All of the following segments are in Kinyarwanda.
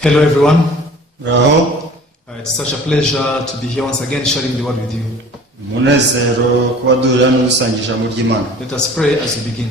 Hello everyone. Bravo. It's such a pleasure to be here once again sharing the word with you. Munezero kwadura n'usangisha mu ry'Imana. Let us pray as we begin.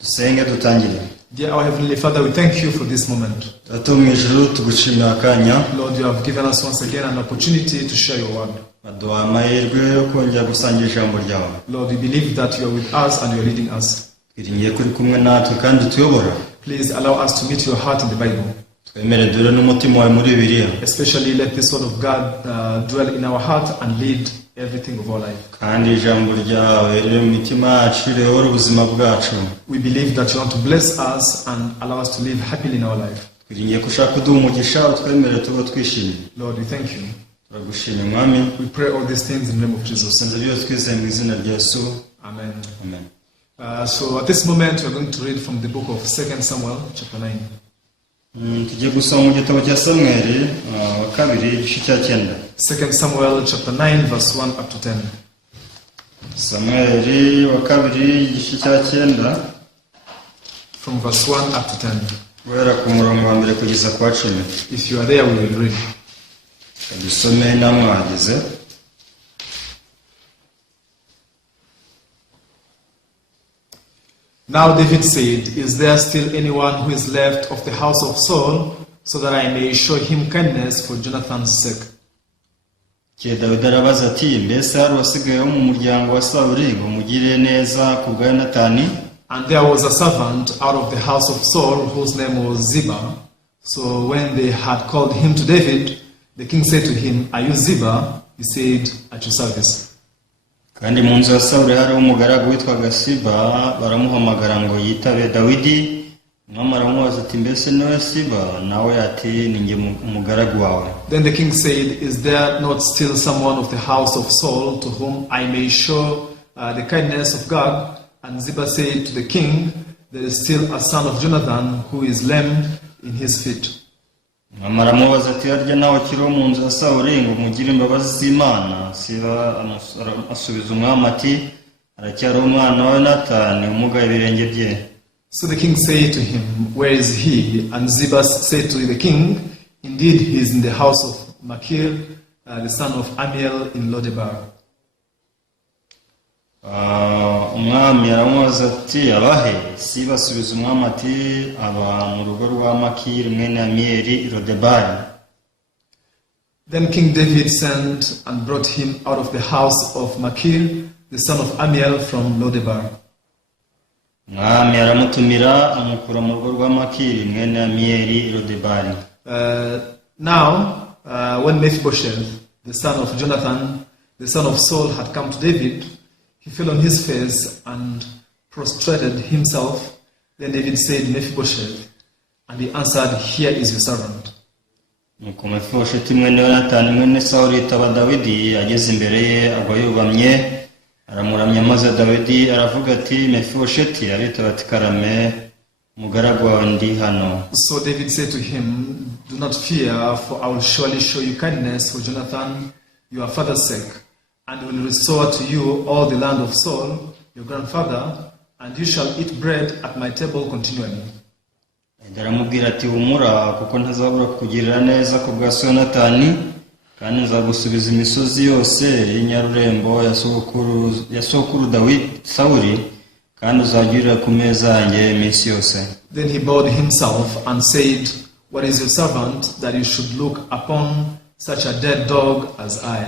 Dusenge dutangire. Dear our Heavenly Father, we thank you for this moment. Tato mwijuru tugushimira akanya. Lord, you have given us once again an opportunity to share your word. Baduha amahirwe yo kongera gusangisha ijambo ryawe. Lord, we believe that you are with us and you are leading us. Twiringiye kuri kumwe natwe kandi tuyobora. Please allow us to meet your heart in the Bible. Twemere dure n'umutima wawe muri Bibiliya. Especially let this word of God dwell in our heart and lead everything of our life. Kandi ijambo ryawe riri mu mitima yacu riyobora ubuzima bwacu. We believe that you want to bless us and allow us to live happily in our life. Twiringiye kushaka kuduha umugisha twemere tuba twishimye. Lord, we thank you. Turagushimira Mwami. We pray all these things in the name of Jesus. Dusenze byose twizeye mu izina rya Yesu. Amen. Amen. So at this moment we are going to read from the book of 2 Samuel chapter 9. Tugiye gusoma mu gitabo cya Samweli wa kabiri igice cya 9. 2 Samuel chapter 9 verse 1 up to 10. Samweli wa kabiri igice cya 9 from verse 1 up to 10. guhera ku murongo wa mbere kugeza kwa 10. If you are there, we will read. Dusome namwe hageze. Now David said, "Is there still anyone who is left of the house of Saul, so that I may show him kindness for Jonathan's sake?" Dawidi arabaza ati, mbese hari uwasigayeho mu muryango wa Sawuli ngo mugire neza ku bwa Yonatani? And there was a servant out of the house of Saul whose name was Ziba. So when they had called him to David, the king said to him, "Are you Ziba?" He said, "At your service." Kandi mu nzu ya Sawuli hari umugaragu witwaga Siba, baramuhamagara ngo yitabe Dawidi. Umwami aramubaza ati, mbese niwe Siba? Nawe ati, ni njye umugaragu wawe. Then the king said, "Is there not still someone of the house of Saul to whom I may show the kindness of God?" And Ziba said to the king, "There is still a son of Jonathan who is lame in his feet." Umwami aramubaza ati, harya nawe kiriho mu nzu ya Sawuli ngo mugire imbabazi z'Imana? Siba asubiza umwami ati, aracyariho umwana wa Yonatani umugaye ibirenge bye. So the king said to him, "Where is he?" And Ziba said to the king, "Indeed, he is in the house of Machir, the son of Amiel in Lodebar." Umwami aramubaza ati, abahe? Siba asubiza umwami ati, aba mu rugo rwa Makiri mwene Amiyeli i Lodebari. Then King David sent and brought him out of the house of Machir, the son of Amiel from Lodebar. Umwami aramutumira amukura mu rugo rwa Makiri mwene Amiyeli i Lodebari. Now, when Mephibosheth, the son of Jonathan, the son of Saul, had come to David, he fell on his face and prostrated himself. Then David said, "Mephibosheth," and he answered, "Here is your servant." Nuko Mefibosheti mwene Yonatani mwene Sawuli yitaba Dawidi, ageze imbere ye agwa yubamye, aramuramya maze Dawidi aravuga ati, Mefibosheti. Aritaba ati, karame, umugaragu wawe ndi hano. So David said to him, "Do not fear, for I will surely show you kindness for Jonathan, your father's sake, and will restore to you all the land of Saul, your grandfather, and you shall eat bread at my table continually." Aramubwira ati, humura kuko ntazabura kukugirira neza ku bwa Yonatani, kandi nzagusubiza imisozi yose y'inyarurembo ya sokuru Dawidi Sawuli, kandi uzagirira ku meza yanjye iminsi yose. Then he bowed himself and said, "What is your servant that you should look upon such a dead dog as I?"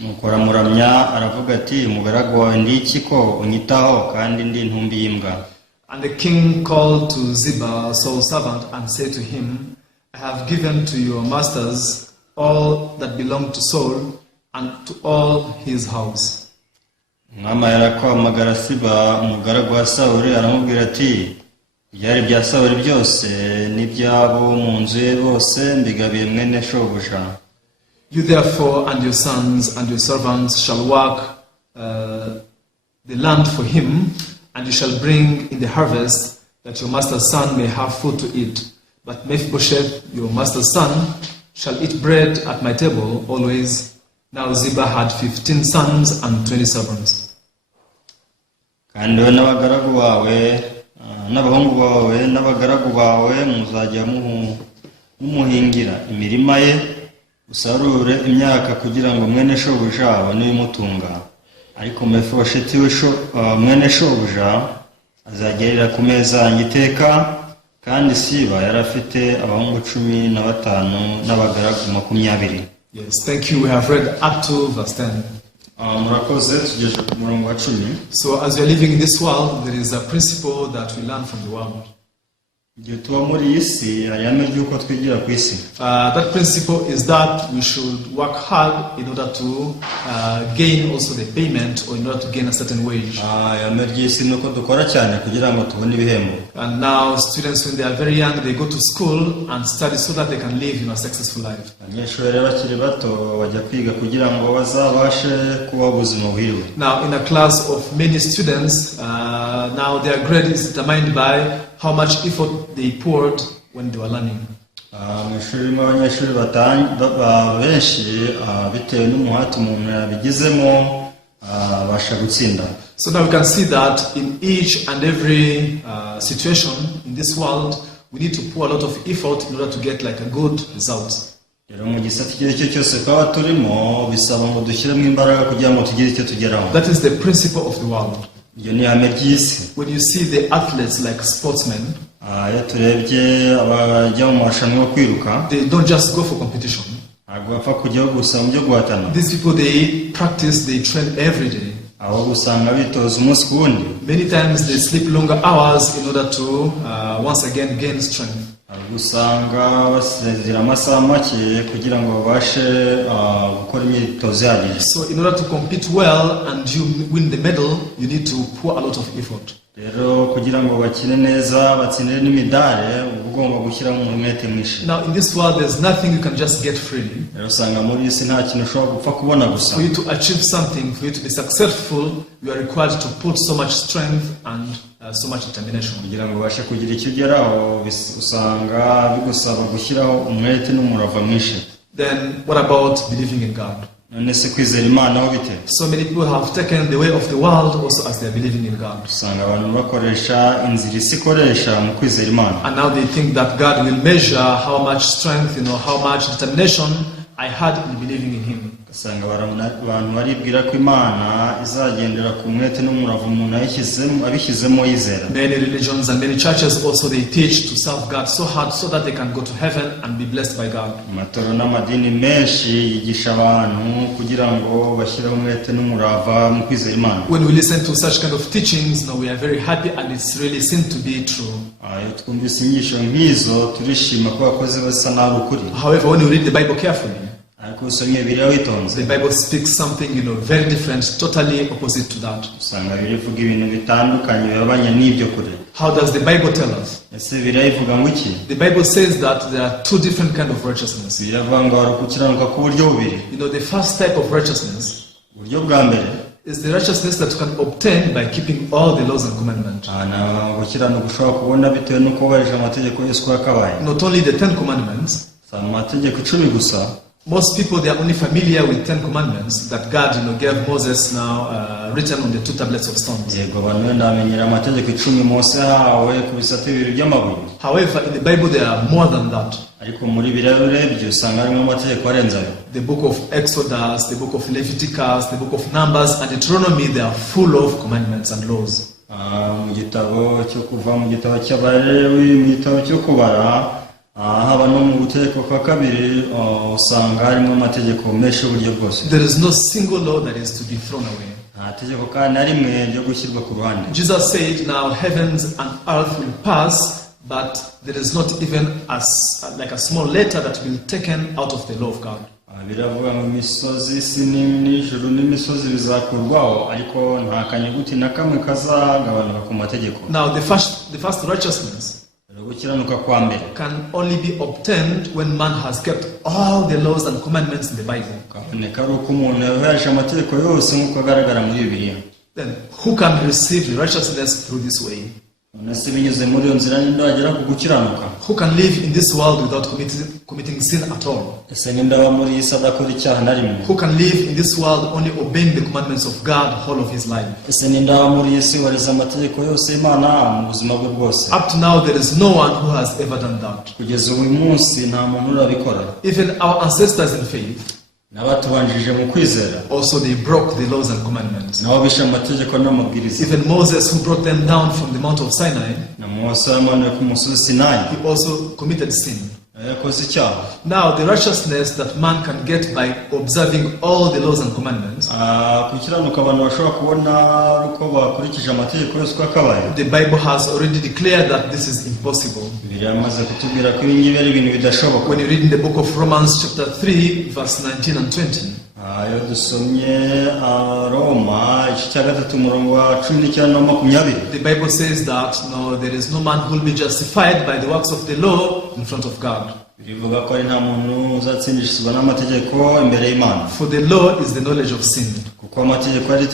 Nuko aramuramya aravuga ati, umugaragu wawe ndi iki ko unyitaho kandi ndi intumbi y'imbwa? And the king called to Ziba, Saul's servant, and said to him, "I have given to your masters all that belonged to Saul and to all his house." Umwami arakwamagara Siba umugaragu wa Sawuli aramubwira ati, ibyari bya Sawuli byose n'ibyabo mu nzu ye bose mbigabiye mwene shobuja. "You therefore and your sons and your servants shall work the land for him, and you shall bring in the harvest, that your master's son may have food to eat. But Mephibosheth, your master's son, shall eat bread at my table always." Now Ziba had 15 sons and 20 servants. Kandi we n'abagaragu bawe n'abahungu bawe n'abagaragu bawe muzajya n'umuhingira imirima ye, usarure imyaka kugira ngo mwene shobuja abone ibimutunga. Ariko Mefibosheti mwene shobuja azagerera ku meza yanjye iteka, kandi Siba yari afite abahungu 15 n'abagaragu 20. Yes, thank you. We have read up to verse 10. Murakoze, tugejeje ku murongo wa 10. So as we are living in this world, there is a principle that we learn from the world. Igihe tuba muri iyi si hari ihame ry'uko twigira ku isi. That principle is that we should work hard in order to gain also the payment, or in order to gain a certain wage. Ihame ry'isi ni uko dukora cyane kugira ngo tubone ibihembo. And now students, when they are very young, they go to school and study so that they can live a successful life. Abanyeshuri bakiri bato bajya kwiga kugira ngo bazabashe kuba ubuzima buhiriwe. Now in a class of many students, now their grade is determined by how much effort they poured when they were learning. Amashuri y'abanyeshuri benshi bitewe n'umuhate umuntu yabigizemo abasha gutsinda. So now we can see that in each and every situation in this world, we need to pour a lot of effort in order to get like a good result. Rero mu gisata icyo cyose twaba turimo bisaba ngo dushyiremo imbaraga kugira ngo tugire icyo tugeraho. That is the principle of the world. Iyo ni ihame ry'isi. When you see the athletes like sportsmen, iyo turebye abajya mu marushanwa yo kwiruka, they don't just go for competition. ntabwo bapfa kujyaho gusa mu byo guhatana. These people, they practice, they train every day. aho gusanga bitoza umunsi ku wundi. Many times they sleep longer hours in order to once again gain strength. Gusanga basinzira amasaha make kugira ngo babashe gukora imyitozo ihagije. So in order to compete well and you win the medal, you need to pour a lot of effort. Rero kugira ngo bakine neza batsindire n'imidare ugomba gushyiramo umwete mwinshi. Now in this world there's nothing you can just get freely. Rero usanga muri isi nta kintu ushobora gupfa kubona gusa. For you to achieve something, for you to be successful, you are required to put so much strength and so much determination. Kugira ngo ubashe kugira icyo ugeraho usanga bigusaba gushyiraho umwete n'umurava mwinshi. Then what about believing in God? None se kwizera Imana ho bite? So many people have taken the way of the world also as they are believing in God. Usanga abantu bakoresha inzira isi ikoresha mu kwizera Imana. And now they think that God will measure how much strength, how much determination I had in believing in Him. Usanga abantu baribwira ko Imana izagendera ku mwete n'umurava umuntu abishyizemo yizera. Many religions and many churches also, they teach to serve God so hard so that they can go to heaven and be blessed by God. Amatoro n'amadini menshi yigisha abantu kugira ngo bashyiraho umwete n'umurava mu kwizera Imana. When we listen to such kind of teachings, we are very happy and it's really seen to be true. Iyo twumvise inyigisho nk'izo turishima ko abakozi basa nabi ukuri. However, when you read the Bible carefully, the Bible speaks something, very different, totally opposite to that. How does the Bible tell us? The Bible says that there are two different kinds of righteousness. The first type of righteousness is the righteousness that you can obtain by keeping all the laws and commandments. Not only the 10 commandments. Most people, they are only familiar with 10 commandments that God gave Moses now written on the 2 tablets of stones. However, in the Bible there are more than that. The book of Exodus, the book of Leviticus, the book of Numbers, and Deuteronomy, they are full of commandments and laws. haba no mu gutegeko kwa kabiri usanga harimo amategeko menshi uburyo bwose. There is no single law that is to be thrown away. Nta tegeko kandi na rimwe ryo gushyirwa ku ruhande. Jesus said, now heavens and earth will pass, but there is not even like a small letter that will be taken out of the law of God. Biravuga ngo imisozi isi n'ijuru n'imisozi bizakurwaho ariko nta kanyuguti na kamwe kazagabanuka ku mategeko. Now the first righteousness can only be obtained when man has kept all the laws and commandments in the Bible. Then who can receive the righteousness through this way? nase binyuze muri iyo nzira ninde wagera ku gukiranuka? Who can live in this world without committing sin at all? Ese ninde aba muri iyi si adakora icyaha na rimwe? Who can live in this world only obeying the commandments of God whole of his life? Ese ninde aba muri iyi si wareza amategeko yose y'Imana mu buzima bwe bwose? Up to now, there is no one who has ever done that. Kugeza uyu munsi nta muntu urabikora. Even our ancestors in faith, n'abatubanjirije mu kwizera also they broke the laws and commandments. nabo bishe amategeko n'amabwiriza. Even Moses, who brought them down from the Mount of Sinai, na Mose wamanuwe ku musozi Sinayi he also committed sin. yakoze icyaha. Now, the righteousness that man can get by observing all the laws and commandments, gukiranuka abantu bashobora kubona uko bakurikije amategeko yose uko akabaye, the Bible has already declared that this is impossible. Bibiliya yamaze kutubwira ko ibi ngibi ari ibintu bidashoboka. When you read in the book of Romans chapter 3, verse 19 and 20, iyo dusomye Roma igice cya 3 umurongo wa 19 na 20, the Bible says that no, there is no man who will be justified by the works of the law in front of God. bivuga ko ari nta muntu uzatsindishizwa n'amategeko imbere y'Imana. For the law is the knowledge of sin. kuko amategeko ari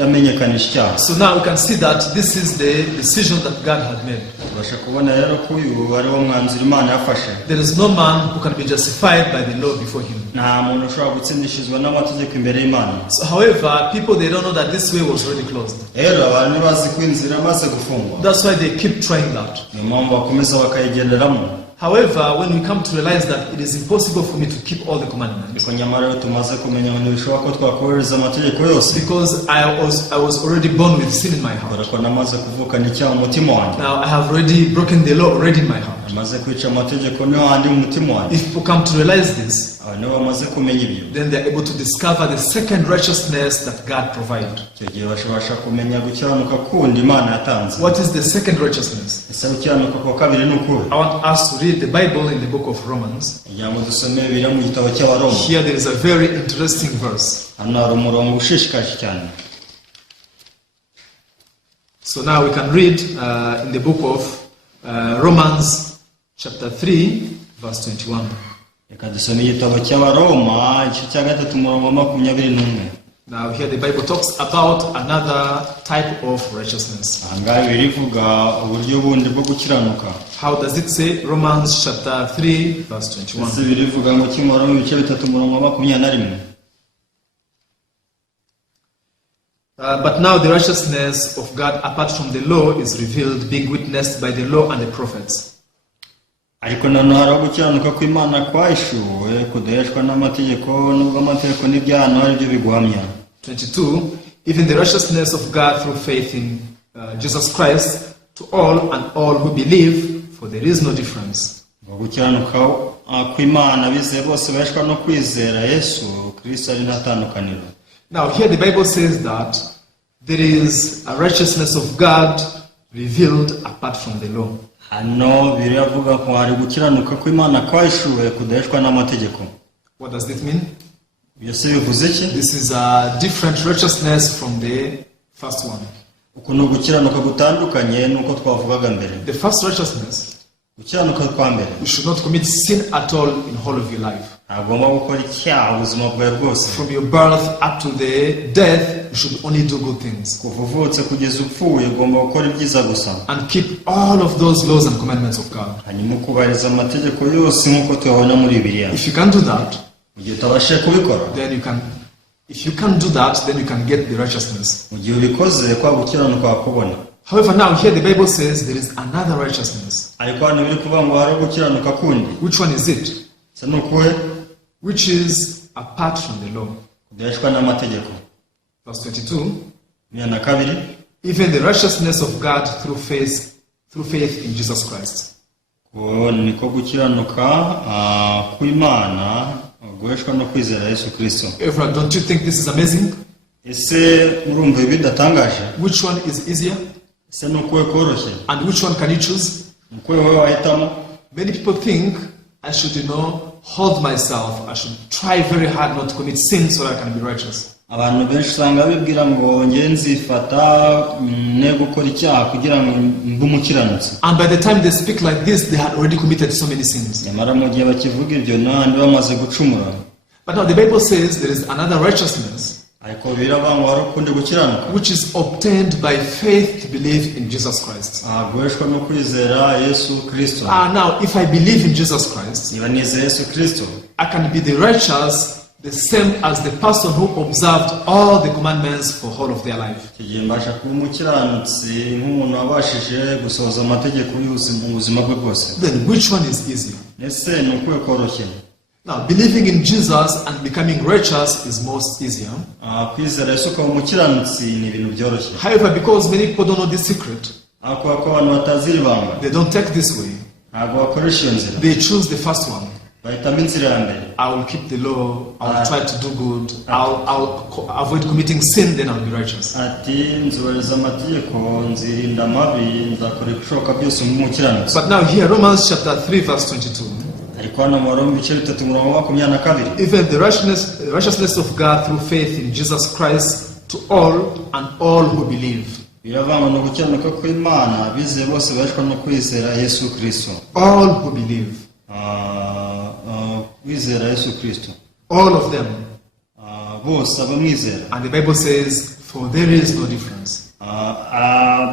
yamenyekanisha icyaha. So now we can see that this is the decision that God had made. tubasha kubona rero ko uyu ari wo mwanzuro Imana yafashe. There is no man who can be justified by the law before him. nta muntu ushobora gutsindishizwa n'amategeko imbere y'Imana. So, however, people, they don't know that this way was already closed. rero abantu bazi ko inzira amaze gufungwa. That's why they keep trying that. niyo mpamvu bakomeza bakayigenderamo. However, when we come to realize that it is impossible for me to keep all the commandments, ariko nyamara rero tumaze kumenya ngo ntibishoboka ko twakubahiriza amategeko yose, because I was already born with sin in my heart. kubera ko namaze kuvukana icyaha mu mutima wanjye. Now I have already broken the law already in my heart. namaze kwica amategeko niyo handi mu mutima wanjye. If people come to realize this, abo nibo bamaze kumenya ibyo. then they are able to discover the second righteousness that God provided. icyo gihe bashobora kumenya gukiranuka kundi Imana yatanze. What is the second righteousness? ese gukiranuka kwa kabiri ni ukuri? I want us to read the Bible in the book of Romans. kugira ngo dusome Bibiliya mu gitabo cy'Abaroma. Here there is a very interesting verse. hano hari umurongo ushishikaje cyane. So now we can read in the book of Romans chapter 3 verse 21. reka dusome igitabo cy'Abaroma igice cya 3 umurongo wa 21. Now here the Bible talks about another type of righteousness. ahangaha birivuga uburyo bundi bwo gukiranuka. How does it say? Romans chapter 3 verse 21. ese birivuga ngo cy'Abaroma ibice 3 umurongo wa 21. But now the righteousness of God apart from the law is revealed, being witnessed by the law and the prophets. ariko noneho hari gukiranuka kw'Imana kwahishuwe kudaheshwa n'amategeko, nubwo amategeko n'ibyahano ari byo biguhamya. 22. Even the righteousness of God through faith in Jesus Christ to all and all who believe, for there is no difference. gukiranuka kw'Imana bizeye bose baheshwa no kwizera Yesu Kristo ari nta tandukaniro. Now here the Bible says that there is a righteousness of God revealed apart from the law. hano biravuga ko hari gukiranuka kw'Imana kwahishuwe kudaheshwa n'amategeko. What does that mean? byose bivuze iki? This is a different righteousness from the first one. uku ni ugukiranuka gutandukanye nuko twavugaga mbere. The first righteousness, gukiranuka kwa mbere, you should not commit sin at all in whole of your life. ntagomba gukora icyaha ubuzima bwawe bwose. From your birth up to the death, you should only do good things. kuva uvutse kugeza upfuye ugomba gukora ibyiza gusa. And keep all of those laws and commandments of God. hanyuma ukubahiriza amategeko yose nk'uko tuyabona muri Bibiliya. If you can do that, mu gihe utabashije kubikora, then you can. If you can do that, then you can get the righteousness. mu gihe ubikoze kwa gukiranuka wakubona. However, now here the Bible says there is another righteousness. ariko hano biri kuvuga ngo hari gukiranuka kundi. Which one is it? ese ni ukuhe? Which is apart from the law. kudaheshwa n'amategeko. Verse 22. 22. Even the righteousness of God through faith in Jesus Christ. niko gukiranuka kw'Imana guheshwa no kwizera Yesu Kristo. Everyone, don't you think this is amazing? ese murumva ibi bidatangaje? Which one is easier? ese ni ukuhe koroshye? And which one can you choose? ni ukuhe wowe wahitamo? Many people think I should, hold myself. I should try very hard not to commit sin so that I can be righteous. abantu benshi usanga bibwira ngo nge nzifata ne gukora icyaha kugira ngo mbe umukiranutsi. And by the time they speak like this, they had already committed so many sins. nyamara mu gihe bakivuga ibyo n'abandi bamaze gucumura. But now the Bible says there is another righteousness. ariko biravangwa hari ukundi gukiranuka which is obtained by faith to believe in Jesus Christ. guheshwa no kwizera Yesu Kristo. Now, if I believe in Jesus Christ, Niba nizeye Yesu Kristo, I can be the righteous the same as the person who observed all the commandments for whole of their life. igihe mbasha kuba umukiranutsi nk'umuntu wabashije gusohoza amategeko mu buzima bwe bwose. Then which one is easier? Ese ni ukuhe koroshye? Now, believing in Jesus and becoming righteous is most easier. Kwizera Yesu ukaba umukiranutsi ni ibintu byoroshye. However, because many people don't know this secret, ariko ko abantu batazira ibanga, they don't take this way. ntabwo bakoresha iyo nzira, They choose the first one. bahitamo inzira ya mbere. I will keep the law, I will try to do good, I'll avoid committing sin, then I'll be righteous. Ati nzubahiriza amategeko, nzirinda amabi, nzakora ibishoboka byose nk'umukiranutsi. But now here, Romans chapter 3 verse 22. ariko hano mu Baroma ibice 3:22, Even the righteousness of God through faith in Jesus Christ to all and all who believe. biravangwa no gukiranuka kw'Imana bizeye bose baheshwa no kwizera Yesu Kristo. All who believe. Kwizera Yesu Kristo, All of them. bose abamwizera. And the Bible says, for there is no difference.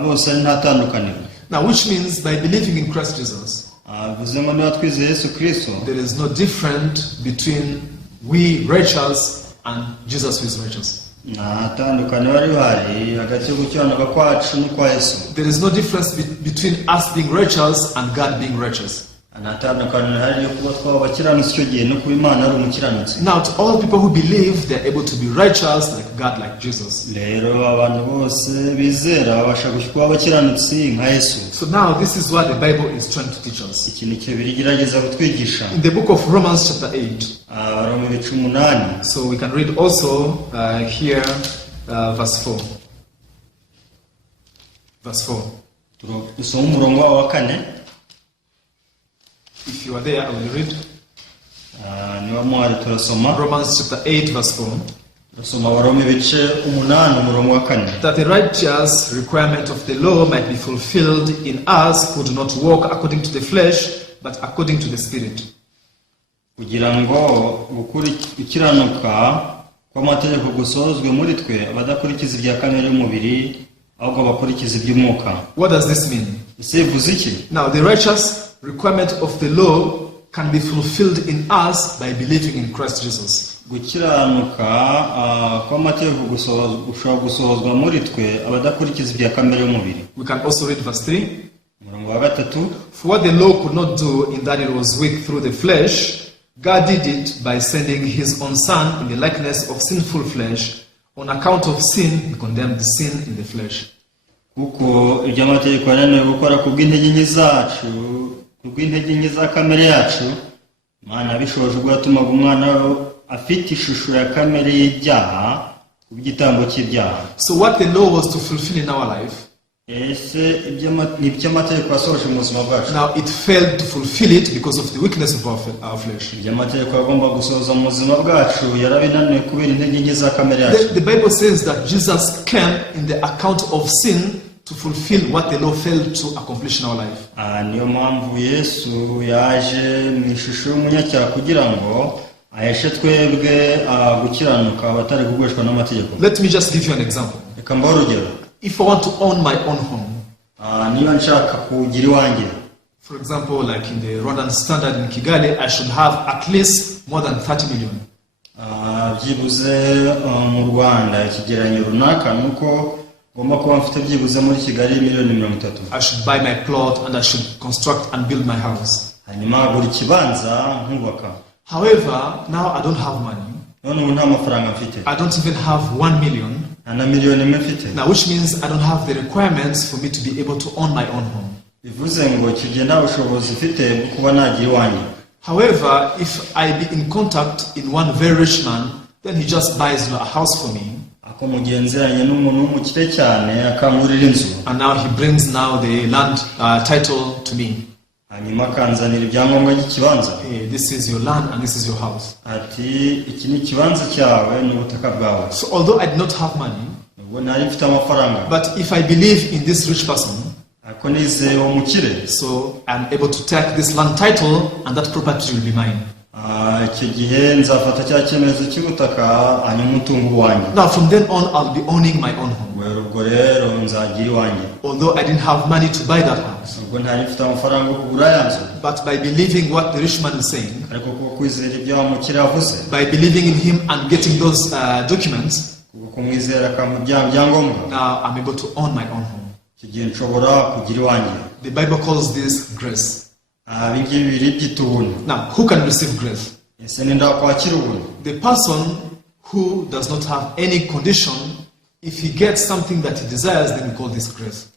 Bose nta tandukaniro. Now, which means by believing in Christ Jesus, bivuze ngo niba twizeye Yesu Kristo, there is no difference between we righteous and Jesus who is righteous. nta tandukaniro rihari hagati yo gukiranuka kwacu n'ukwa Yesu. There is no difference between us being righteous and God being righteous. nta tandukaniro rihari yo kuba twaba abakiranutsi icyo gihe no kuba Imana ari umukiranutsi. Now, to all people who believe, they are able to be righteous like God, like Jesus. Rero abantu bose bizera babasha kuba abakiranutsi nka Yesu. So now, this is what the Bible is trying to teach us. iki ni cyo birigerageza kutwigisha. In the book of Romans chapter 8, Abaroma ibice 8, so we can read also here verse 4. Verse 4. dusoma umurongo wa 4. If you are there, I will read. Niba mwari turasoma Romans chapter 8 verse 4. turasoma Abaroma ibice 8 umurongo wa 4. That the righteous requirement of the law might be fulfilled in us who do not walk according to the flesh, but according to the Spirit. kugira ngo gukiranuka kw'amategeko gusozwe muri twe abadakurikiza ibya kamere y'umubiri ahubwo abakurikiza iby'umwuka. What does this mean? ese bivuze iki? Now, the righteous requirement of the law can be fulfilled in us by believing in Christ Jesus. gukiranuka kw'amategeko gushobora gusohozwa muri twe abadakurikiza ibya kamere y'umubiri. We can also read verse 3. umurongo wa 3. For what the law could not do in that it was weak through the flesh, God did it by sending his own Son in the likeness of sinful flesh. On account of sin, he condemned sin in the flesh. kuko ibyo amategeko yananiwe gukora kubw'intege nke zacu, kubw'intege nke za kamere yacu, Imana yabishoboje ubwo yatumaga umwana we afite ishusho ya kamere y'ibyaha kubw'igitambo cy'ibyaha. So what the law was to fulfill in our life, ese ibyo amategeko yasohoje mu buzima bwacu, now it failed to fulfill it because of the weakness of our flesh. ibyo amategeko agomba gusohoza mu buzima bwacu yarabinaniwe kubera intege nke za kamere yacu. The Bible says that Jesus came in the account of sin to fulfill what the law failed to accomplish in our life. niyo mpamvu Yesu yaje mu ishusho y'umunyacyaha kugira ngo aheshe twebwe gukiranuka abatari kugweshwa n'amategeko. Let me just give you an example. Reka mbaho urugero. If I want to own my own home, niba nshaka kugira iwanjye, for example, like in the Rwandan standard in Kigali, I should have at least more than 30 million. byibuze mu Rwanda ikigereranyo runaka nuko ngomba kuba mfite byibuze muri Kigali miliyoni 30. I should buy my plot and I should construct and build my house. hanyuma buri kibanza nkubaka. However, now I don't have money. none ubu nta mafaranga mfite. I don't even have 1 million. na miliyoni imwe mfite. Now, which means I don't have the requirements for me to be able to own my own home. bivuze ngo icyo nta bushobozi mfite bwo kuba nagira iwanjye. However, if I be in contact in one very rich man, then he just buys a house for me. ako mugenzeranye n'umuntu w'umukire cyane akamurira inzu. And now he brings now the land title to me. hanyuma akanzanira ibyangombwa by'ikibanza. Hey, this is your land and this is your house. ati iki ni ikibanza cyawe n'ubutaka bwawe. So although I do not have money, ubwo nari mfite amafaranga, but if I believe in this rich person, ako nizeye uwo mukire, so I'm able to take this land title and that property will be mine. icyo gihe nzafata cya cyemezo cy'ubutaka hanyuma umutungo wanjye. Now from then on, I'll be owning my own home. Ubwo rero nzagira iwanjye. Although I didn't have money to buy that house. Ubwo ntari mfite amafaranga yo kugura ya nzu. But by believing what the rich man is saying, ariko kuko kwizera ibyo umukire yavuze, by believing in him and getting those documents, kuko kumwizera akamujyana ibyangombwa, now I'm able to own my own home. icyo gihe nshobora kugira iwanjye. The Bible calls this grace. Ibi ngibi byitwa ubuntu. Now, who can receive grace? Ese ninde wakwakira ubuntu? The person who does not have any condition, if he gets something that he desires, then we call this grace.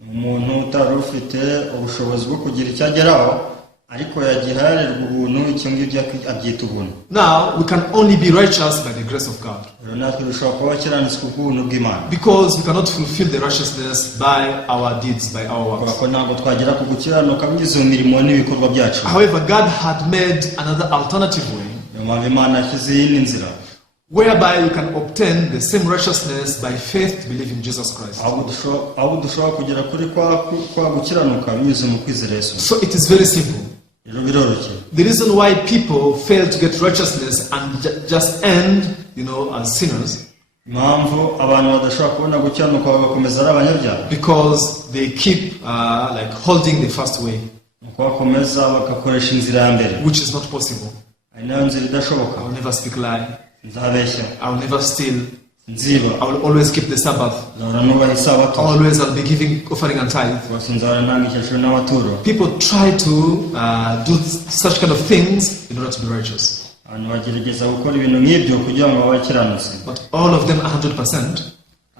Umuntu utari ufite ubushobozi bwo kugira icyo ageraho, ariko yagiharirwa ubuntu, icyo ngibyo abyita ubuntu. Now, we can only be righteous by the grace of God. Rero natwe dushobora kuba bakiranutse kubw'ubuntu bw'Imana. Because we cannot fulfill the righteousness by our deeds, by our works. Kuko ntabwo twagera ku gukiranuka binyuze mu mirimo n'ibikorwa byacu. However, God had made another alternative way, niyo mpamvu Imana yashyize iyindi nzira, whereby we can obtain the same righteousness by faith to believe in Jesus Christ. aho dushobora kugera kuri kwa gukiranuka binyuze mu kwizera Yesu. So it is very simple. Rero biroroshye. The reason why people fail to get righteousness and just end, as sinners, impamvu abantu badashobora kubona gukiranuka bagakomeza ari abanyabyaha, because they keep holding the first way, nuko bakomeza bagakoresha inzira ya mbere, which is not possible. ari nayo nzira idashoboka. I will never speak lie. Nzabeshya. I will never steal. Nziba. I will always keep the Sabbath. Nzahora nubaha isabato. Always I'll be giving offering and tithe. Bose nzahora ntanga icyaciro n'amaturo. People try to do such kind of things in order to be righteous. Abantu bagerageza gukora ibintu nk'ibyo kugira ngo bakiranutse. But all of them 100%.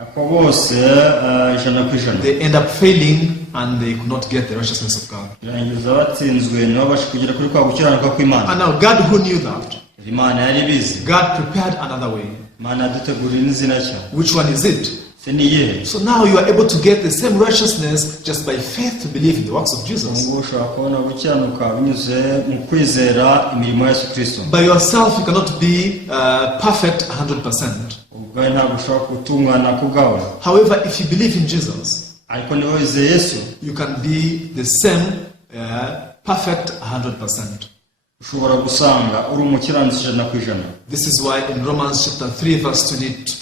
Ako bose 100%. They end up failing and they could not get the righteousness of God. Birangiza batsinzwe ntibabashe kugera kuri kwa gukiranuka kw'Imana. And now God, who knew that, Imana yari bizi. God prepared another way. Imana yadutegurira inzira nshya. Which one is it? Se ni iyihe? So now you are able to get the same righteousness just by faith to believe in the works of Jesus. Ngo ushobora kubona gukiranuka binyuze mu kwizera imirimo ya Yesu Kristo. By yourself you cannot be perfect 100%. Ubwawe ntabwo ushobora gutungana ku bwawe. However, if you believe in Jesus, ariko niba wizeye Yesu, you can be the same perfect 100%. ushobora gusanga uri umukiranutsi 100%. This is why in Romans chapter 3 verse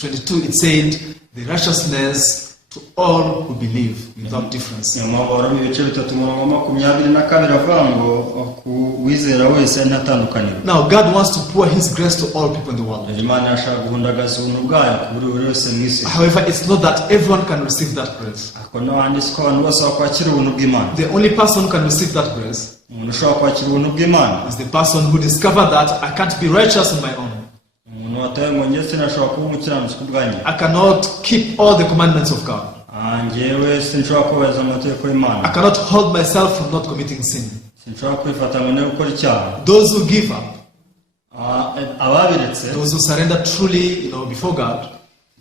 22 it said, the righteousness to all who believe without difference. Nyamara mu bice 3:22 avuga ngo ku wizera wese ntatandukaniro. Now God wants to pour his grace to all people in the world. Imana yashaka guhundagaza ubuntu bwayo ku buri wese mu isi. However, it's not that everyone can receive that grace. Ako n'abandi siko abantu bose bakwakira ubuntu bw'Imana. The only person who can receive that grace umuntu ushobora kwakira ubuntu bw'Imana is the person who discovered that I can't be righteous on my own. umuntu wataye ngo njye sinashobora kuba umukiranutsi ku bwanjye. I cannot keep all the commandments of God. Njyewe sinshobora kubahiriza amategeko y'Imana. I cannot hold myself from not committing sin. sinshobora kwifata ngo ne gukora icyaha. Those who give up, ababiretse, those who surrender truly, before God,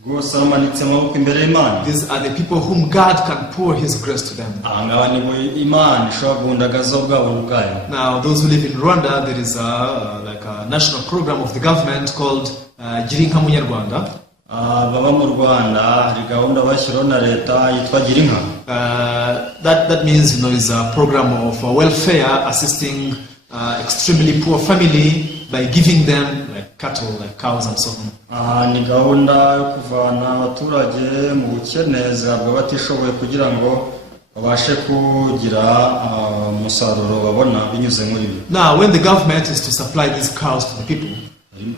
rwose bamanitse amaboko imbere y'Imana. these are the people whom God can pour his grace to them. Abangaba nibo Imana ishobora guhundagaza ubwabo bwayo. Now, those who live in Rwanda, there is a national program of the government called Girinka Munyarwanda. Baba mu Rwanda hari gahunda bashyiraho na leta yitwa Girinka. That means is a program of welfare assisting extremely poor family by giving them like cattle, like cows and so on. Ni gahunda yo kuvana abaturage mu bukene zihabwa batishoboye kugira ngo babashe kugira umusaruro babona binyuze muri ibi. Now, when the government is to supply these cows to the people,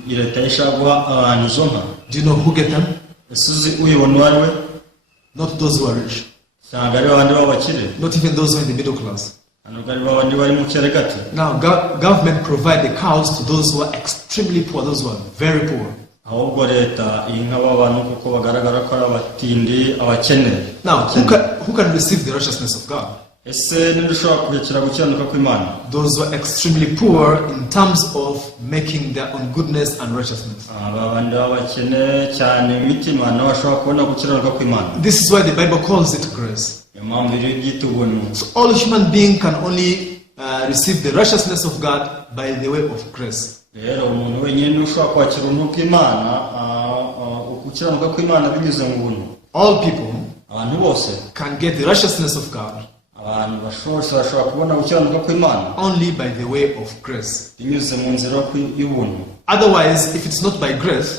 leta ishagwa abantu izo nka. do you know who get them? Ese uyibona uwo ari we? Not those who are rich. Ntabwo ari babandi b'abakire. Not even those who are in the middle class. Ntabwo ari babandi bari mu cyeregati. Now, government provide the cows to those who are extremely poor, those who are very poor. Ahubwo leta inka b'abantu kuko bagaragara ko ari abatindi, abakene. Now, who can receive the righteousness of God? Ese ninde ushobora kwakira gukiranuka kw'Imana? Those who are extremely poor in terms of making their own goodness and righteousness. Abandi b'abakene cyane imitima nabo bashobora kubona gukiranuka kw'Imana. This is why the Bible calls it grace. Impamvu iri byita ubuntu. So all human beings can only receive the righteousness of God by the way of grace. Rero umuntu wenyine ushobora kwakira ubuntu bw'Imana, gukiranuka kw'Imana binyuze mu buntu. All people abantu bose can get the righteousness of God abantu bashobora kubona gukiranuka kw'Imana only by the way of grace. binyuze mu nzira y'ubuntu. Otherwise, if it's not by grace,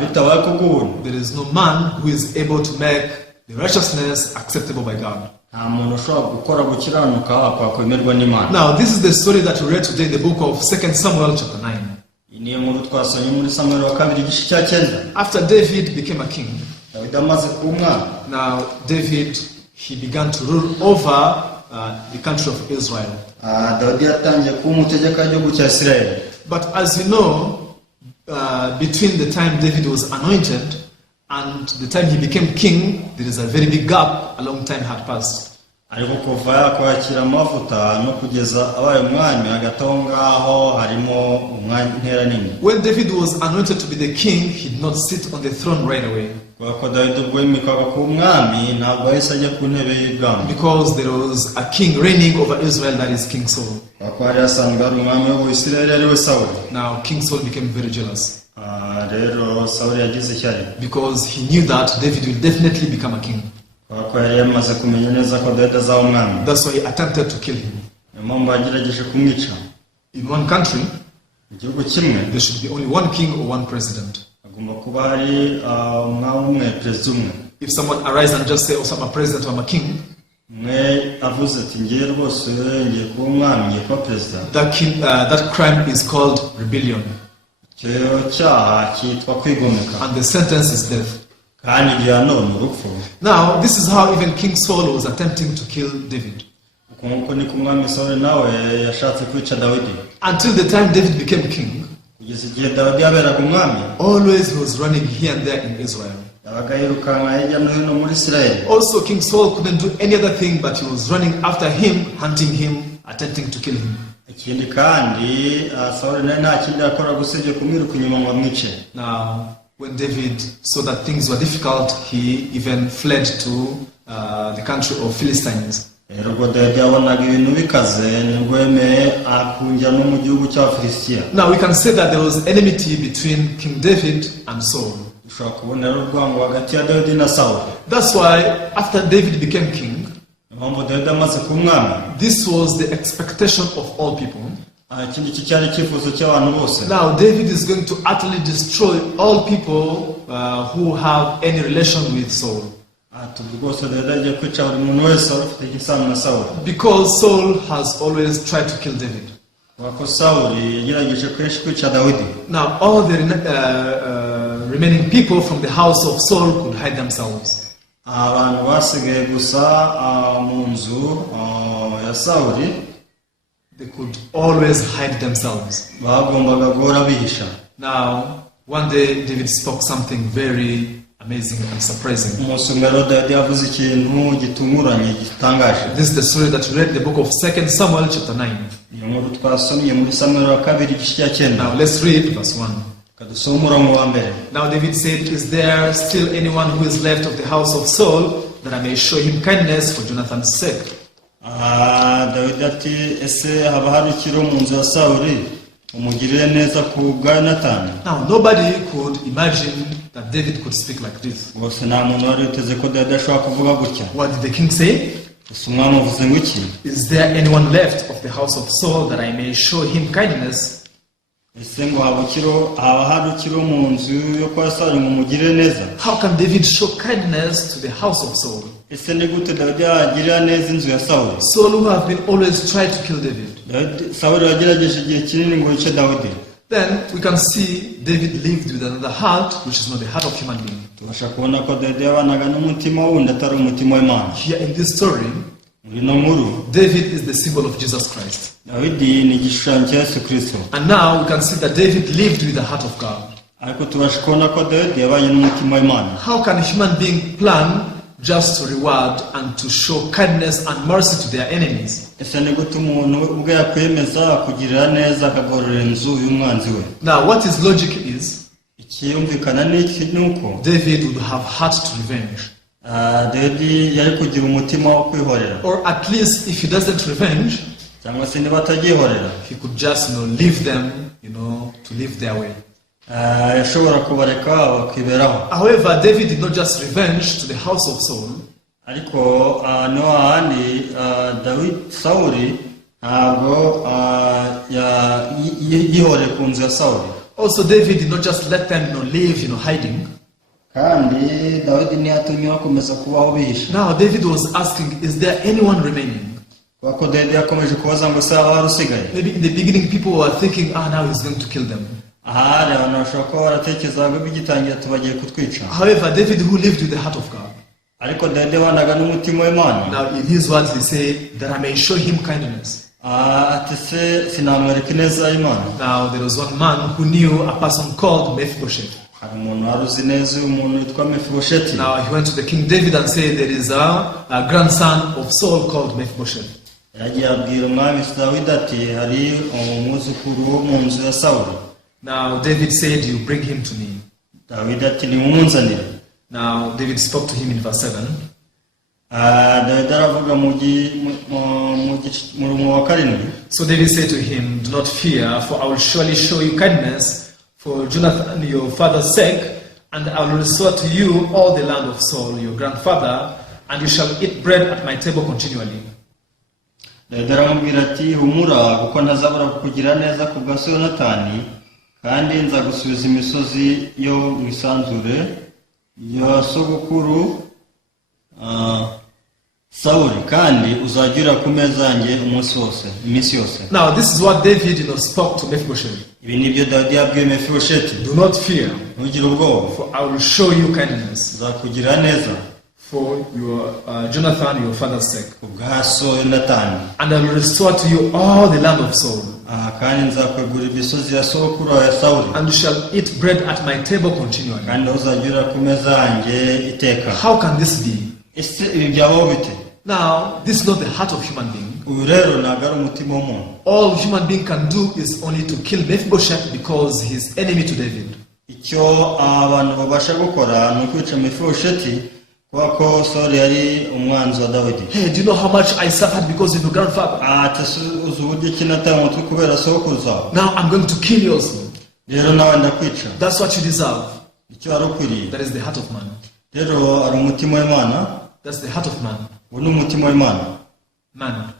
Bitabaye kubw'ubuntu there is no man who is able to make the righteousness acceptable by God. nta muntu ushobora gukora gukiranuka kwakwemerwa n'Imana. Now, this is the story that we read today in the book of 2 Samuel chapter 9. Iyi niyo nkuru twasomye muri Samuel wa kabiri igice cya 9. After David became a king, Dawidi amaze kuba umwami, now David, he began to rule over the country of Israel. Dawidi yatangiye kuba umutegeka w'igihugu cya Isirayeli. But as you know, between the time David was anointed and the time he became king, there is a very big gap. A long time had passed. Ariko kuva yakwakira amavuta no kugeza abaye umwami hagati aho ngaho harimo umwanya intera nini. When David was anointed to be the king, he did not sit on the throne right away. Kuko Dawidi ubwo yimikwaga kuba umwami ntabwo yahise ajya ku ntebe y'ubwami. Because there was a king reigning over Israel, that is King Saul. Kuko hari hasanzwe hari umwami w'Isirayeli ari we Sawuli. Now King Saul became very jealous. Rero Sawuli yagize ishyari. Because he knew that David will definitely become a king. Kuko yari yamaze kumenya neza ko Dawidi azaba umwami. That's why he attempted to kill him. Niyo mpamvu yagerageje kumwica. In one country, Mu gihugu kimwe there should be only one king or one president. hagomba kuba hari umwami umwe, perezida umwe. If someone arises and just say, "Oh, I'm a president or I'm a king," umwe avuze ati ngiye rwose ngiye kuba umwami ngiye kuba perezida, that crime is called rebellion, icyo cyaha cyitwa kwigomeka and the sentence is death. kandi igihano ni urupfu. Now, this is how even King Saul was attempting to kill David. Uko nguko niko umwami Sawuli nawe yashatse kwica Dawidi. Until the time David became king, Kugeza igihe Dawidi yaberaga umwami, always he was running here and there in Israel. yabaga yirukanka hirya no hino muri Isirayeli. Also, King Saul couldn't do any other thing, but he was running after him, hunting him, attempting to kill him. Ikindi kandi Sawuli nawe nta kindi yakora usibye kumwiruka inyuma ngo amwice. Now, when David saw that things were difficult, he even fled to the country of Philistines. Rero ubwo Dawidi yabonaga ibintu bikaze nibwo yemeye akungira no mu gihugu cy'Abafilisitiya. Now, we can say that there was enmity between King David and Saul. Ushobora kubona rero urwango hagati ya Dawidi na Sawuli. That's why, after David became king, Impamvu Dawidi amaze kuba umwami, this was the expectation of all people. ikindi cyari icyifuzo cy'abantu bose. Now, David is going to utterly destroy all people who have any relation with Saul. Rwose Dawidi agiye kwica buri muntu wese ufite igisano na Sawuli. Because Saul has always tried to kill David. Kuko Sawuli yagerageje kenshi kwica Dawidi. Now, all the remaining people from the house of Saul could hide themselves. Abantu basigaye gusa mu nzu ya Sawuli, They could always hide themselves. bagombaga guhora bihisha. Now, one day David spoke something very amazing and surprising. Umunsi umwe rero Dawidi yavuze ikintu gitunguranye gitangaje. This is the story that we read in the book of 2 Samuel chapter 9. Iyo nkuru twasomye muri Samuel wa kabiri igice cya 9. Now, let's read verse 1. Kadusoma umurongo wa mbere. Now David said, "Is there still anyone who is left of the house of Saul, that I may show him kindness for Jonathan's sake?" Dawidi ati ese haba hari ikiro mu nzu ya Sawuli umugirire neza ku bwa Yonatani. Now nobody could imagine that David could speak like this. Rwose nta muntu wari uteze ko Dawidi ashobora kuvuga gutya. What did the king say? Ese umwami avuze ngo iki? "Is there anyone left of the house of Saul, that I may show him kindness?" Ese ngo haba hari ikiro mu nzu yo kwa Sawuli ngo umugirire neza. How can David show kindness to the house of Saul? Ese ni gute Dawidi yagirira neza inzu ya Sawuli? Saul, who have been always tried to kill David. Sawuli yagerageje igihe kinini ngo yice Dawidi. Then we can see David lived with another heart, which is not the heart of human being. Tubasha kubona ko Dawidi yabanaga n'umutima wundi atari umutima w'Imana. Here in this story, Muri ino nkuru David is the symbol of Jesus Christ. Dawidi ni igishushanyo cya Yesu Kristo. And now we can see that David lived with the heart of God. Ariko tubasha kubona ko Dawidi yabanye n'umutima w'Imana. How can a human being plan just to reward and to show kindness and mercy to their enemies? Ese ni gute umuntu ubwe yakwemeza kugirira neza akagororera inzu y'umwanzi we? Now what is logic is, Ikiyumvikana n'iki nuko David would have had to revenge. Dawidi yari kugira umutima wo kwihorera. Or at least if he doesn't revenge, Cyangwa se niba atagihorera he could just leave them, to live their way. yashobora kubareka bakiberaho. However, David did not just revenge to the house of Saul. ariko no handi Sawuli ntabwo yihore ku nzu ya Sawuli. Also, David did not just let them live, hiding. kandi Dawidi ntiyatumye bakomeza kubaho bihishe. Now, David was asking, is there anyone remaining? kuko Dawidi yakomeje kubaza ngo se haba harusigaye. Maybe in the beginning people were thinking, now he's going to kill them. ahari abantu bashobora kuba baratekereza ngo bigitangira tubagiye kutwica. However, David, who lived with the heart of God, ariko Dawidi wanaga n'umutima w'Imana. now in his words he said that I may show him kindness. ati se sinamwereka ineza y'Imana. Now there was one man who knew a person called Mephibosheth. hari umuntu wari uzi neza uyu muntu witwa Mefibosheti. Now he went to the King David and said there is a grandson of Saul called Mephibosheth. yagiye abwira umwami Dawidi ati hari umwuzukuru wo mu nzu ya Sawuli. Now David said, you bring him to me. Dawidi ati nimumunzanire. Now David spoke to him in verse 7. Dawidi aravuga mu murongo wa 7. So David said to him, do not fear, for I will surely show you kindness for Jonathan your father's sake, and I will restore to you all the land of Saul your grandfather, and you shall eat bread at my table continually. Dawidi aramubwira ati humura kuko ntazabura kukugira neza ku bwa so Yonatani, kandi nzagusubiza imisozi yo mu isanzure ya sogokuru Sawuli, kandi uzagira ku meza yanjye iminsi yose. Now this is what David spoke to Mephibosheth. ibi nibyo Dawidi yabwiye Mefibosheti. Do not fear, ntugire ubwoba, for I will show you kindness nzakugira neza for your Jonathan your father's sake, ku bwa so Yonatani, and I will restore to you all the land of Saul, kandi nzakwegura imisozi ya sogokuru ya Sawuli, and you shall eat bread at my table continually. kandi uzagira ku meza yanjye iteka. How can this be? ese ibi byabaho bite? Now, this is not the heart of human being. uyu rero ntabwo ari umutima w'umuntu. All human being can do is only to kill Mephibosheth because he is enemy to David. icyo abantu babasha gukora ni ukwica Mefibosheti kubera ko Sawuli yari umwanzi wa Dawidi. Hey, do you know how much I suffered because of your grandfather? ati uzi uburyo ki nataye umutwe kubera sogokuru zawe? Now I'm going to kill you also. rero nawe ndakwica. That's what you deserve. icyo wari ukwiriye. That is the heart of man. rero ari umutima w'Imana. That's the heart of man. ubu ni umutima w'Imana. Man.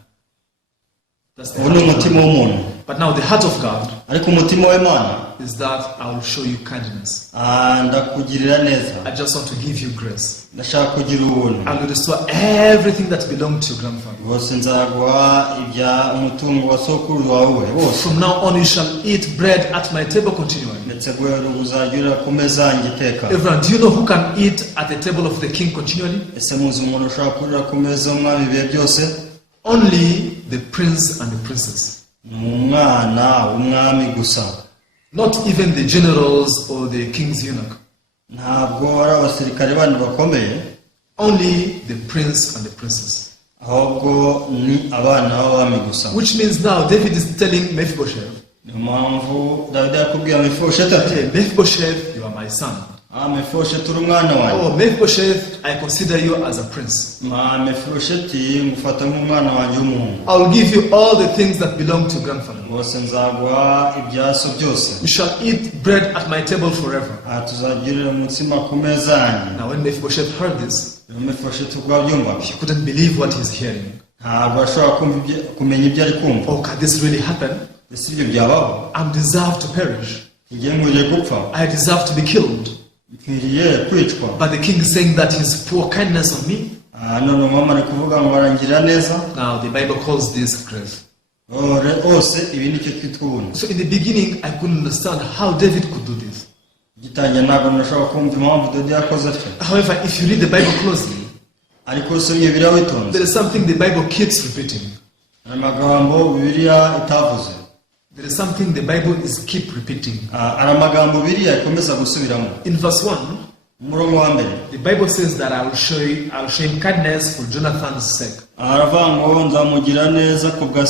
That's the ubu ni heart of umutima man. w'umuntu. But now the heart of God ariko umutima w'Imana is that I will show you kindness. ndakugirira neza. I just want to give you grace. ndashaka kugira ubuntu. I will restore everything that belonged to your grandfather. bose nzaguha ibya umutungo wa sogokuru wawe wose. From now on you shall eat bread at my table continually. ndetse guhera ubu uzagira ku meza yanjye iteka. Everyone, do you know who can eat at the table of the king continually? ese muzi umuntu ushobora kurira ku meza y'umwami ibihe byose? Only the prince and the princess. ni umwana w'umwami gusa. Not even the generals or the king's eunuch. ntabwo ari abasirikare bandi bakomeye. Only the prince and the princess. ahubwo ni abana b'abami gusa. Which means now David is telling Mephibosheth, niyo mpamvu Dawidi yakubwiye Mefibosheti ati hey, Mephibosheth, you are my son. Mefibosheti uri umwana wanjye. Oh, Mephibosheth, I consider you as a prince. Mefibosheti ngufata nk'umwana wanjye w'umuhungu. I will give you all the things that belong to your grandfather. bose nzaguha ibyaso byose. You shall eat bread at my table forever. tuzagirira umutsima ku meza yanjye. Now when Mephibosheth heard this, Mefibosheti ubwo abyumvaga he couldn't believe what he's hearing. ntabwo ashobora kumenya ibyo ari kumva. Oh, can this really happen? ese ibyo byabaho? I'm deserved to perish. igihe nkwiye gupfa. I deserve to be killed. nkwiriye kwicwa. But the king is saying that his poor kindness on me. none umwami ari kuvuga ngo arangirira neza. Now the Bible calls this grace. hose ibi nicyo twitwa ubuntu. So in the beginning, I couldn't understand how David could do this. gitangira ntabwo nashobora kumva impamvu Dawidi yakoze atyo. However, if you read the Bible closely, ariko usomye Bibiliya witonze, there is something the Bible keeps repeating. hari amagambo Bibiliya itavuze. There is something the Bible is keep repeating. hari amagambo Bibiliya ikomeza gusubiramo. In verse 1, umurongo wa mbere, the Bible says that I will show him kindness for Jonathan's sake. aravuga ngo nzamugira neza ku bwa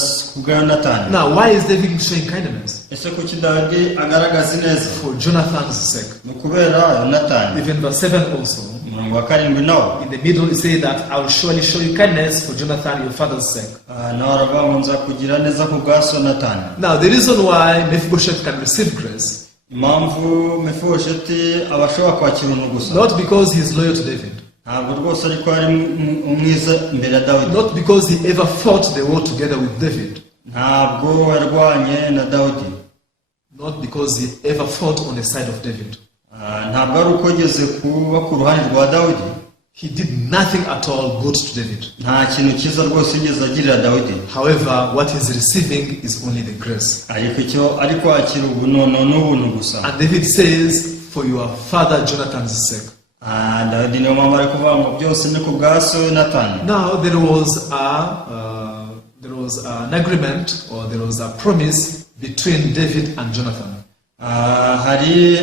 Yonatani. Now, why is David showing kindness? ese kuki Dawidi agaragaza neza? For Jonathan's sake. ni ukubera Yonatani. Even verse 7 also. umurongo wa 7 nawo, In the middle, it says that I will surely show you kindness for Jonathan, your father's sake. nawe aravuga ngo nzakugira neza ku bwa Yonatani. Now, the reason why Mephibosheth can receive grace, impamvu Mefibosheti aba ashobora kwakira ubuntu gusa, not because he is loyal to David, ntabwo rwose ariko ari umwiza imbere ya Dawidi. Not because he ever fought the war together with David. Ntabwo yarwanye na Dawidi. Not because he ever fought on the side of David. Ntabwo ari uko yageze kuba ku ruhande rwa Dawidi. He did nothing at all good to David. Nta kintu cyiza rwose yigeze agirira Dawidi. However, what he's receiving is only the grace. ariko akira ubunono n'ubuntu gusa. And David says, for your father Jonathan's sake. Dawidi niyo mpamvu ari kuvuga ngo byose ni ku bwa so Yonatani. Now there was an agreement, or there was a promise between David and Jonathan. Hari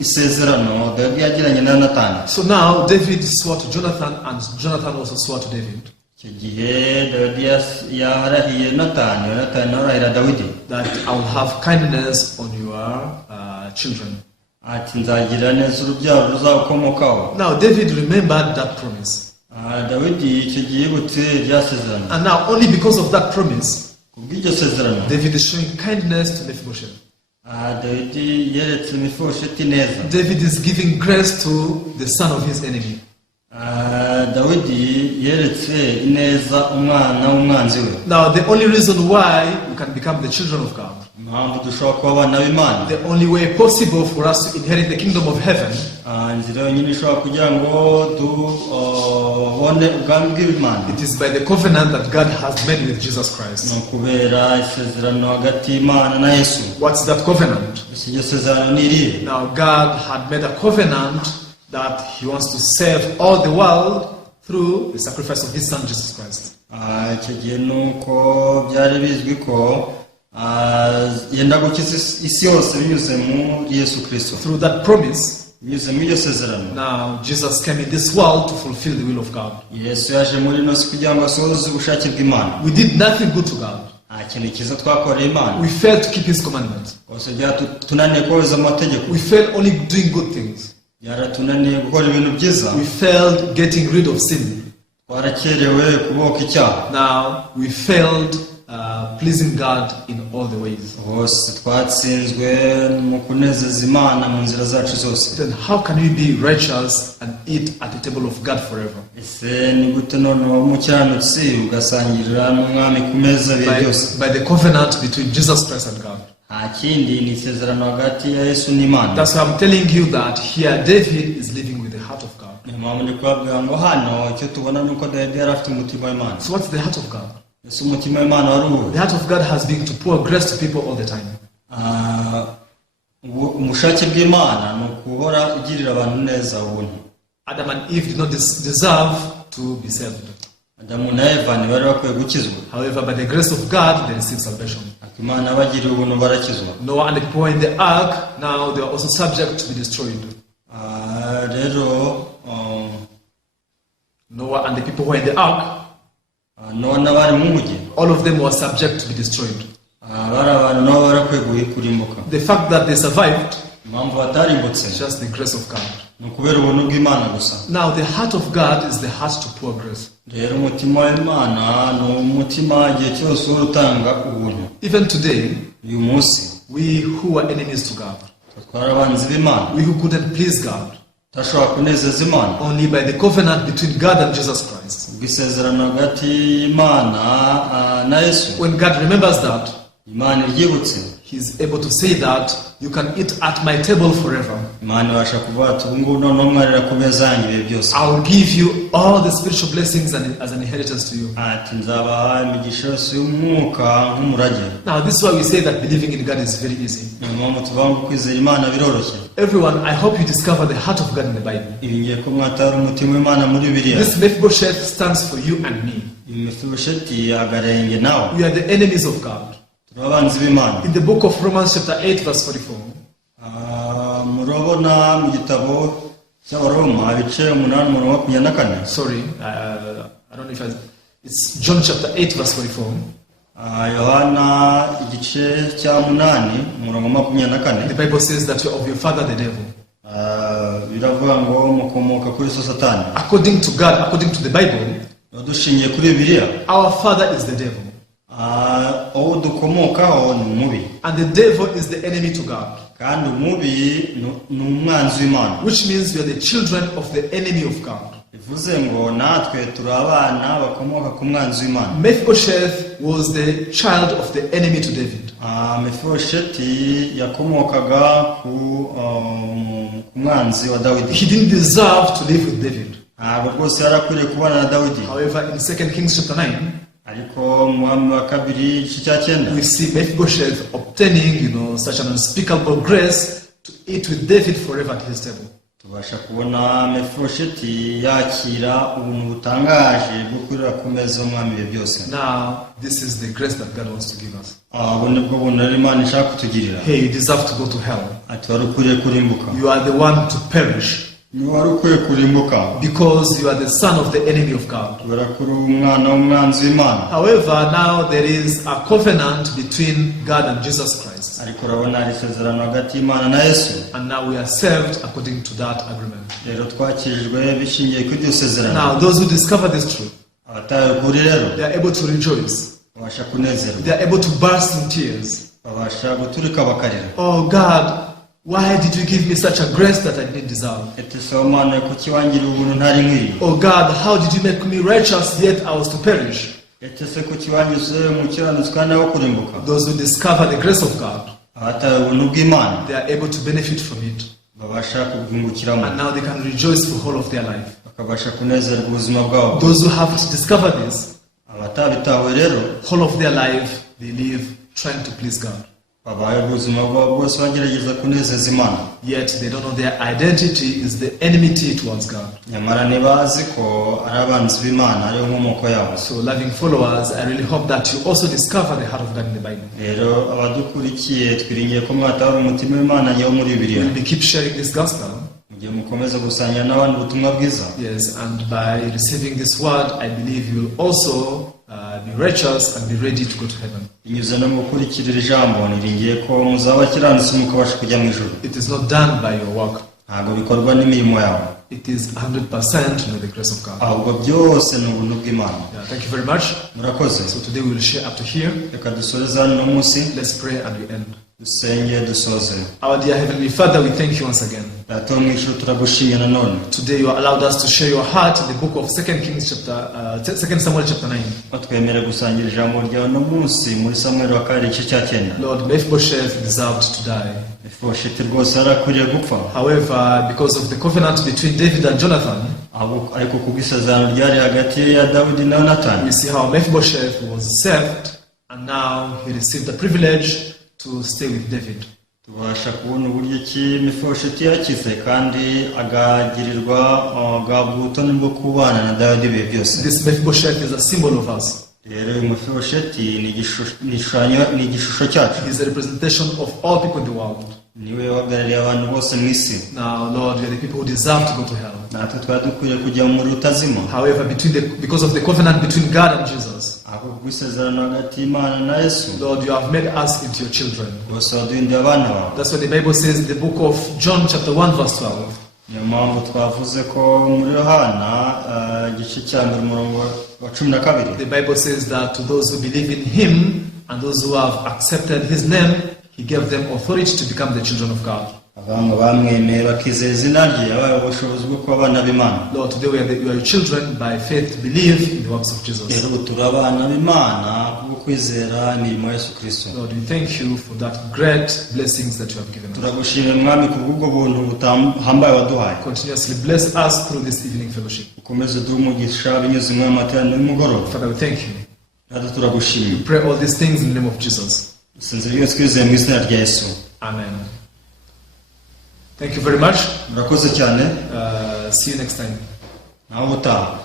isezerano Dawidi yagiranye na Yonatani. So now David swore to Jonathan, and Jonathan also swore to David. Icyo gihe Dawidi yarahiye Yonatani, Yonatani arahira Dawidi. That I will have kindness on your children. Ati nzagira neza urubyaro ruzakomokaho. Now David remembered that promise. Dawidi icyo gihe yibutse rya sezerano. And now only because of that promise, kubw'iryo sezerano, David is showing kindness to Mephibosheth. Dawidi yeretse Mephibosheth neza. David is giving grace to the son of his enemy. Dawidi yeretse neza umwana w'umwanzi we. Now the only reason why we can become the children of God, impamvu dushobora kuba abana b'Imana, the only way possible for us to inherit the kingdom of heaven, inzira yonyine ishobora kugira ngo tubone ubwami bw'Imana, it is by the covenant that God has made with Jesus Christ. ni ukubera isezerano hagati y'Imana na Yesu. What's that covenant? Iryo sezerano ni irihe? Now God had made a covenant that he wants to save all the world through the sacrifice of his son Jesus Christ. Icyo gihe ni uko byari bizwi ko yenda gukiza isi yose binyuze muri Yesu Kristo. Through that promise, binyuze muri iryo sezerano, now Jesus came in this world to fulfill the will of God. Yesu yaje muri ino si kugira ngo asohoze ubushake bw'Imana. We did nothing good to God. Nta kintu cyiza twakoreye Imana. We failed to keep his commandments. Kose byaratunaniye kubahiriza amategeko. We failed only doing good things. Byaratunaniye gukora ibintu byiza. We failed getting rid of sin. Twarakerewe kuboka icyaha. Now we failed pleasing God in all the ways. Hose twatsinzwe mu kunezeza Imana mu nzira zacu zose. Then how can we be righteous and eat at the table of God forever? Ese ni gute noneho umukiranutsi ugasangirira n'umwami ku meza bihe byose? By the covenant between Jesus Christ and God. Nta kindi ni isezerano hagati ya Yesu n'Imana. That's why I'm telling you that here David is living with the heart of God. Niyo mpamvu ndi kubabwira ngo hano icyo tubona ni uko Dawidi yari afite umutima w'Imana. So what's the heart of God? Ese umutima w'Imana wari uwuhe? The heart of God has been to pour grace to people all the time. Umushake bw'Imana ni ukuhora igirira abantu neza ubuntu. Adam and Eve did not deserve to be saved. Adamu na Eva ntibari bakwiye gukizwa. However, by the grace of God, they received salvation. Imana yabagiriye ubuntu barakizwa. Noah and the people in the ark, now they are also subject to be destroyed. Rero Noah and the people who were in the ark, Noah n'abari mu mujyi, all of them were subject to be destroyed. bari abantu nabo barakwiye kurimbuka. The fact that they survived, impamvu batarimbutse, is just the grace of God. ni ukubera ubuntu bw'Imana gusa. Now the heart of God is the heart to pour grace. Rero umutima w'Imana ni umutima igihe cyose utanga ubuntu. Even today, uyu munsi, we who are enemies to God, twari abanzi b'Imana, we who couldn't please God, tutashobora kunezeza Imana, only by the covenant between God and Jesus Christ. ubwisezerano hagati y'Imana na Yesu. When God remembers that, Imana iryibutse, He is able to say that you can eat at my table forever. Imana ibasha kuvuga ati ubu ngubu noneho mwarira ku meza yanjye ibihe byose. I will give you all the spiritual blessings as an inheritance to you. Ati nzabaha imigisha yose y'umwuka nk'umurage. Now this is why we say that believing in God is very easy. Niyo mpamvu tuvuga ngo kwizera Imana biroroshye. Everyone, I hope you discover the heart of God in the Bible. Ibi ngiye ko mwatara umutima w'Imana muri Bibiliya. This Mephibosheth stands for you and me. Iyi Mephibosheti ahagarariye njye nawe. We are the enemies of God. Turi abanzi b'Imana. In the book of Romans chapter 8 verse 44. Murabona mu gitabo cy'Abaroma ibice 8:24. Sorry, I don't know if it's John chapter 8 verse 44. Yohana igice cya 8:24. The Bible says that you are of your father the devil. Biravuga ngo mukomoka kuri so Satani. According to God, according to the Bible, dushingiye kuri Bibiliya, our father is the devil. uwo dukomokaho ni umubi. And the devil is the enemy to God. kandi umubi ni umwanzi w'Imana, which means we are the children of the enemy of God. bivuze ngo natwe turi abana bakomoka ku mwanzi w'Imana. Mephibosheth was the child of the enemy to David. Mefibosheti yakomokaga ku mwanzi wa Dawidi. He didn't deserve to live with David. Ntabwo rwose yari akwiriye kubana na Dawidi. However, in 2 Kings chapter 9, ariko mu mwami wa kabiri igice cya 9 we see Mephibosheth obtaining, such an unspeakable grace to eat with David forever at his table. tubasha kubona Mefibosheti yakira ubuntu butangaje bwo kurira ku meza y'umwami ibihe byose. Now, this is the grace that God wants to give us. Ubu nibwo buntu Imana ishaka kutugirira. Hey, you deserve to go to hell. Ati wari ukwiriye kurimbuka. You are the one to perish ni wari ukwiye kurimbuka because you are the son of the enemy of God. kubera ko uri umwana w'umwanzi w'Imana. However, now there is a covenant between God and Jesus Christ. ariko urabona hari isezerano hagati y'Imana na Yesu. And now we are saved according to that agreement. rero twakirijwe bishingiye ku iryo sezerano. Now, those who discover this truth, abataye ukuri rero they are able to rejoice. babasha kunezerwa. They are able to burst in tears. babasha guturika bakarira. Oh God, why did you give me such a grace that I didn't deserve? ati se Mana kuki wangiriye ubuntu ntari nkwiye. Oh God, how did you make me righteous yet I was to perish? ati se kuki wangize umukiranutsi kandi aho kurimbuka. Those who discover the grace of God, abataye ubuntu bw'Imana they are able to benefit from it. babasha kubwungukiramo. And now they can rejoice for whole of their life. bakabasha kunezerwa ubuzima bwabo. Those who have discovered this, abatabitawe rero whole of their life, they live trying to please God. babaye ubuzima bwabo bwose bagerageza kunezeza Imana. Yet they don't know their identity is the enmity towards God. nyamara ntibazi ko ari abanzi b'Imana ariyo nkomoko yabo. So, loving followers, I really hope that you also discover the heart of God in the Bible. rero abadukurikiye twiringiye ko mwatahura umutima w'Imana nyawo muri Bibiliya. We'll be keep sharing this gospel. mugihe mukomeza gusangira n'abandi ubutumwa bwiza. Yes, and by receiving this word, I believe you will also be righteous and be ready to go to heaven. binyuze no mu gukurikirira ijambo niringiye ko muzaba kiranutse mukabasha kujya mu ijuru. It is not done by your work. ntabwo bikorwa n'imirimo yawe. It is 100% by the grace of God. ahubwo byose ni ubuntu bw'Imana. Yeah, thank you very much. murakoze. So today we will share up to here. reka dusoreze hano uno munsi. Let's pray and we end. dusenge dusoze. Our dear Heavenly Father, we thank you once again. data wo mu ijuru turagushimye nanone. Today you allowed us to share your heart in the book of 2 Samuel chapter 9. batwemere gusangira ijambo ryawe uno munsi muri Samweli wa kabiri igice cya 9. Lord, Mephibosheth deserved to die. Mefibosheti rwose yari akwiriye gupfa. However, because of the covenant between David and Jonathan, ariko kubw'isezerano ryari hagati ya Dawidi na Yonatani, we see how Mephibosheth was saved and now he received the privilege to stay with David. tubasha kubona uburyo ki Mefibosheti yakize kandi agahabwa ubutoni bwo kubana na Dawidi ibihe byose. This Mephibosheth is a symbol of us. rero Mefibosheti ni igishusho cyacu. He is a representation of all people in the world. niwe wahagarariye abantu bose mu isi. Now, Lord, we are the people who deserve to go to hell. natwe twari dukwiye kujya mu rutazima. However, because of the covenant between God and Jesus, ahubwo kubw'isezerano hagati y'Imana na Yesu, Lord, you have made us into your children. bose waduhinduye abana bawe. That's what the Bible says in the book of John chapter 1 verse 12. niyo mpamvu twavuze ko muri Yohana igice cya mbere umurongo wa 12, The Bible says that to those who believe in him and those who have accepted his name, he gave them authority to become the children of God. abantu bamwemeye bakizera izina rye yabaye ubushobozi bwo kuba abana b'Imana. Lord, today we are your children by faith to believe in the works of Jesus. rero turi abana b'Imana kubwo kwizera imirimo ya Yesu Kristo. Lord, we thank you for that great blessings that you have given us. turagushimira mwami kubw'ubwo buntu buhambaye waduhaye. Continuously bless us through this evening fellowship. ukomeze duhe umugisha binyuze mu materaniro y'umugoroba. Father, we thank you. natwe turagushimira. We pray all these things in the name of Jesus. dusenze byose twizeye mu izina rya Yesu. Amen. Thank you very much. murakoze cyane. See you next time. naho ubutaha.